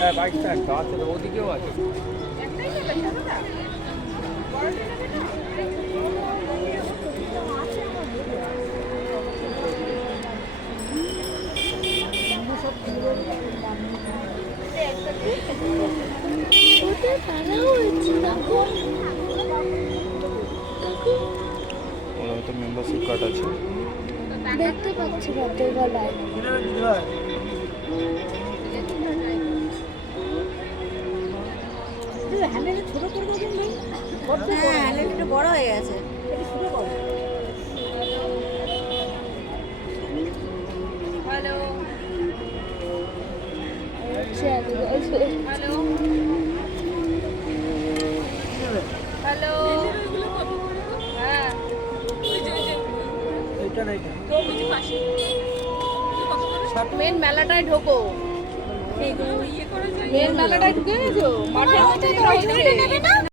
হ্যাঁ বাইকটা একটা আছে, ওদিকেও আছে। ওর হয়তো মেম্বারশিপ কার্ড আছে। দেখতে পাচ্ছি রাতের বেলায়। হ্যাঁ হ্যান্ডেল একটু বড় হয়ে গেছে। হ্যালো হ্যালো হ্যালো, হ্যাঁ মেন মেলাটায় ঢোকো, মেন মেলাটায় ঢুকে গেছো মাঠের মধ্যে তো